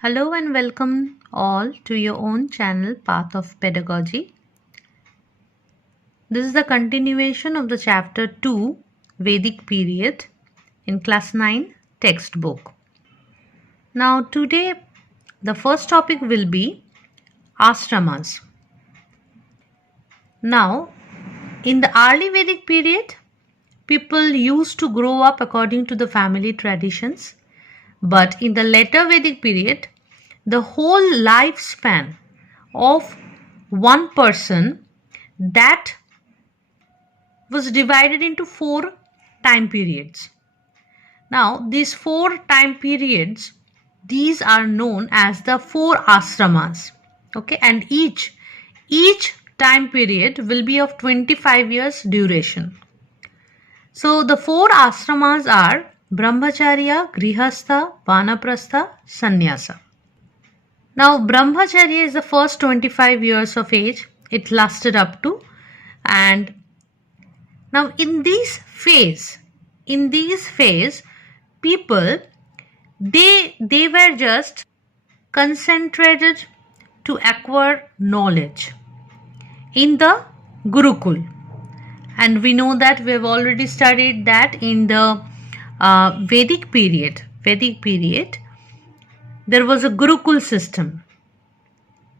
Hello and welcome all to your own channel Path of Pedagogy. This is the continuation of the chapter 2 Vedic period in class 9 textbook. Now today the first topic will be Ashramas. Now in the early Vedic period people used to grow up according to the family traditions, but in the later Vedic period the whole lifespan of one person that was divided into 4 time periods. Now these 4 time periods, these are known as the 4 ashramas. Okay, and each time period will be of 25 years duration. So the 4 ashramas are Brahmacharya, Grihastha, Vanaprastha, Sannyasa. Now Brahmacharya is the first 25 years of age. It lasted up to, and now in this phase people they were just concentrated to acquire knowledge in the Gurukul, and we know that we have already studied that in the Vedic period there was a Gurukul system.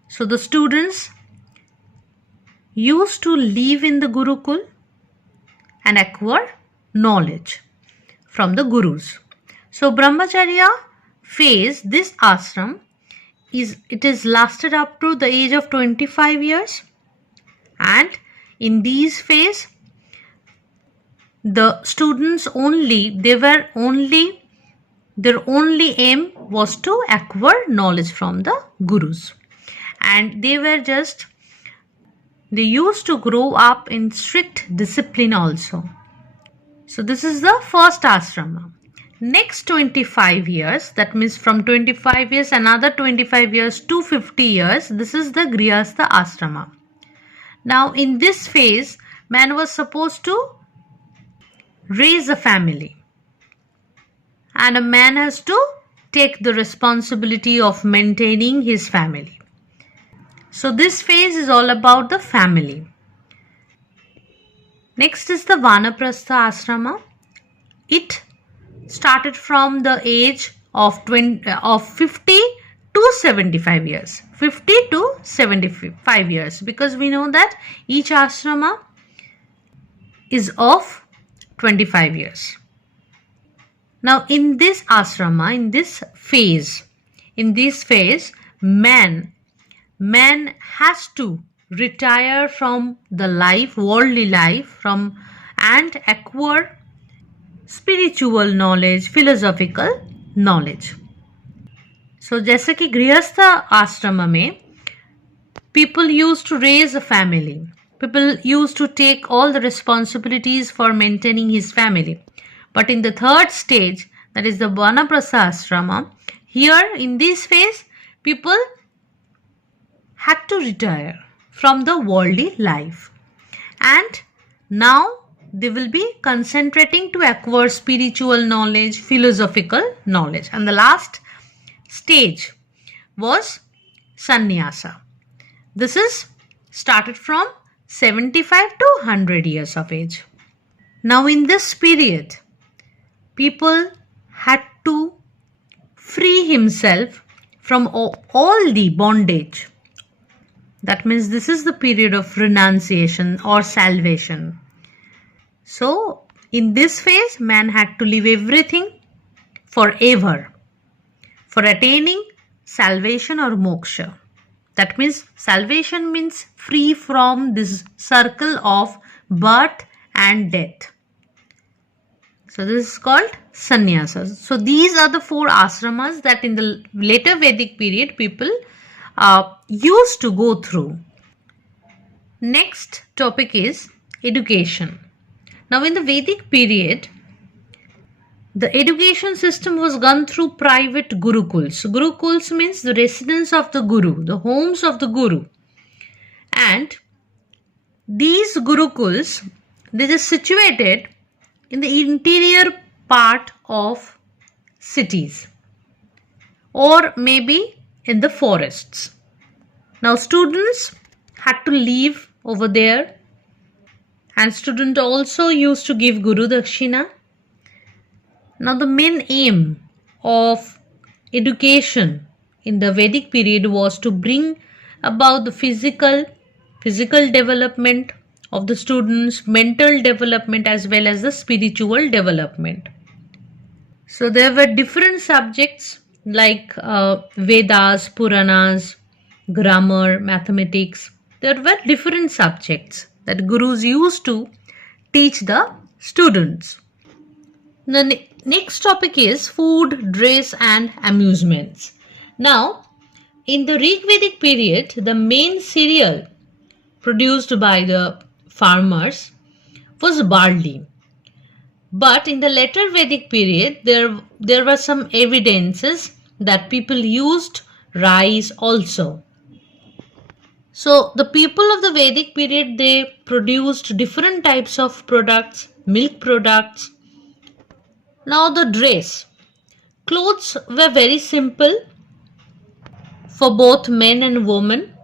So the students used to live in the Gurukul and acquire knowledge from the gurus. So Brahmacharya phase, this ashram is lasted up to the age of 25 years, and in these phase the students their only aim was to acquire knowledge from the gurus, and they used to grow up in strict discipline also. So this is the first ashrama. Next 25 years, that means from 25 years, another 25 years to 50 years, this is the Grihastha ashrama. Now in this phase, man was supposed to raise a family, and a man has to take the responsibility of maintaining his family. So this phase is all about the family. Next is the Vanaprastha ashrama. It started from the age of 50 to 75 years. 50 to 75 years, because we know that each ashrama is of 25 years. Now in this ashrama, in this phase, man has to retire from the worldly life, and acquire spiritual knowledge, philosophical knowledge. So जैसे कि गृहस्थ आश्रम में people used to raise a family, people used to take all the responsibilities for maintaining his family. But in the third stage, that is the Vanaprastha ashrama, here in this phase people had to retire from the worldly life, and now they will be concentrating to acquire spiritual knowledge, philosophical knowledge. And the last stage was sannyasa. This is started from 75 to 100 years of age. Now in this period, people had to free himself from all the bondage. That means this is the period of renunciation or salvation. So in this phase, man had to leave everything forever for attaining salvation or moksha. That means salvation means free from this circle of birth and death. So this is called sannyasa. So these are the 4 ashramas that in the later Vedic period people used to go through. Next topic is education. Now in the Vedic period, the education system was gone through private gurukuls. Gurukuls means the residence of the guru, the homes of the guru. And these gurukuls, they are situated in the interior part of cities. or maybe in the forests. Now students had to live over there, and student also used to give Guru Dakshina. Now the main aim of education in the Vedic period was to bring about the physical development of the students, mental development as well as the spiritual development. So there were different subjects like Vedas, Puranas, grammar, mathematics. There were different subjects that gurus used to teach the students. The next topic is food, dress, and amusements. Now, in the Rig Vedic period, the main cereal produced by the farmers was barley. But in the later Vedic period, there were some evidences that people used rice also. So the people of the Vedic period, they produced different types of products, milk products. Now the dress. Clothes were very simple for both men and women.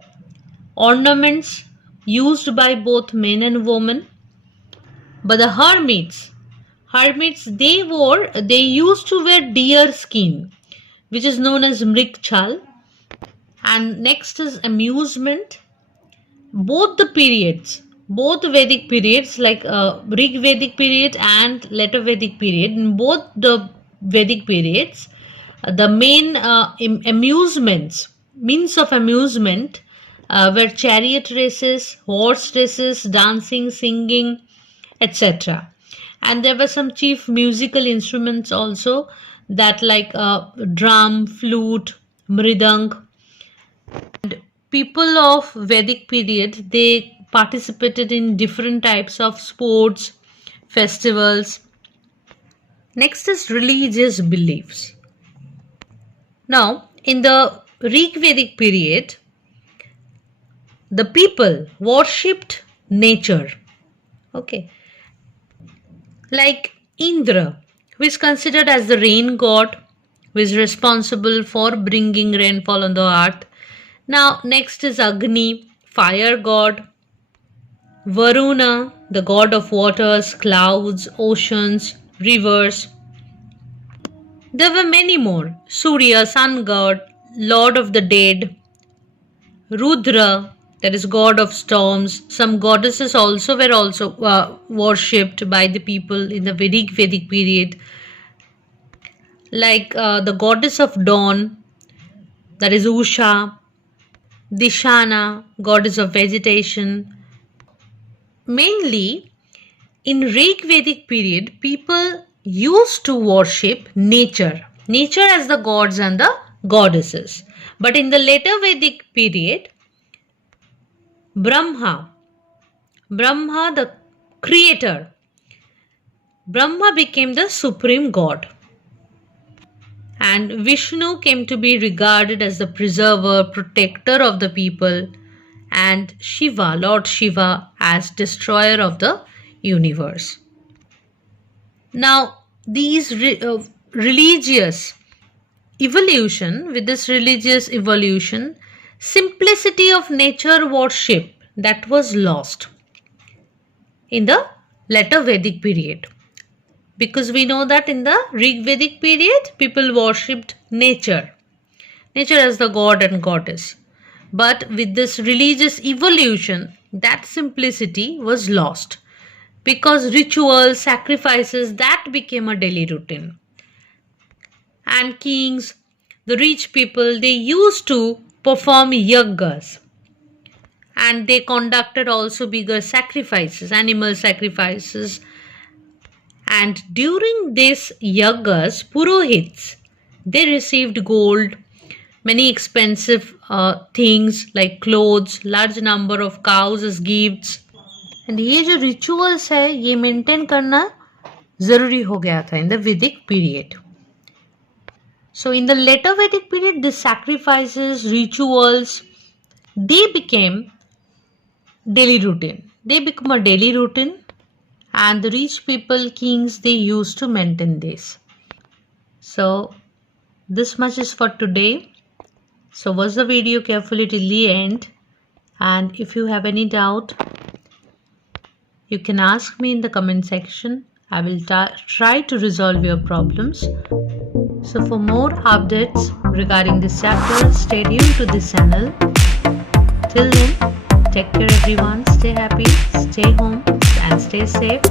Ornaments used by both men and women. But the hermits they used to wear deer skin, which is known as mrikchal. And next is amusement. Both the periods, both Vedic periods like Rig Vedic period and later Vedic period, in both the Vedic periods, the main amusements, means of amusement were chariot races, horse races, dancing, singing, etc. And there were some chief musical instruments also, that like drum, flute, mridang. People of Vedic period, they participated in different types of sports, festivals. Next is religious beliefs. Now, in the Rig Vedic period, the people worshipped nature. Okay. Like Indra, who is considered as the rain god, who is responsible for bringing rainfall on the earth. Now, next is Agni, fire god. Varuna, the god of waters, clouds, oceans, rivers. There were many more. Surya, sun god, lord of the dead. Rudra, that is god of storms. Some goddesses also were worshipped by the people in the Vedic period, like the goddess of dawn, that is Usha. Dishana, goddess of vegetation. Mainly in Rig Vedic period, people used to worship nature as the gods and the goddesses. But in the later Vedic period, Brahma, the creator, Brahma became the supreme god. And Vishnu came to be regarded as the preserver, protector of the people, and Shiva, Lord Shiva, as destroyer of the universe. Now, these religious evolution, with this religious evolution, simplicity of nature worship, that was lost in the later Vedic period. Because we know that in the Rig Vedic period, people worshipped nature as the god and goddess. But with this religious evolution, that simplicity was lost, because rituals, sacrifices, that became a daily routine. And kings, the rich people, they used to perform yagas, and they conducted also bigger sacrifices, animal sacrifices. And during this yagas, purohits, they received gold, many expensive things like clothes, large number of cows as gifts. And ये जो rituals है, ये maintain करना जरूरी हो गया था in the Vedic period. So in the later Vedic period, the sacrifices, rituals, they became daily routine. They become a daily routine. And the rich people, kings, they used to maintain this. So this much is for today. So watch the video carefully till the end, and if you have any doubt, you can ask me in the comment section. I will try to resolve your problems. So for more updates regarding this chapter, stay tuned to this channel. Till then, take care everyone, stay happy, stay home and stay safe.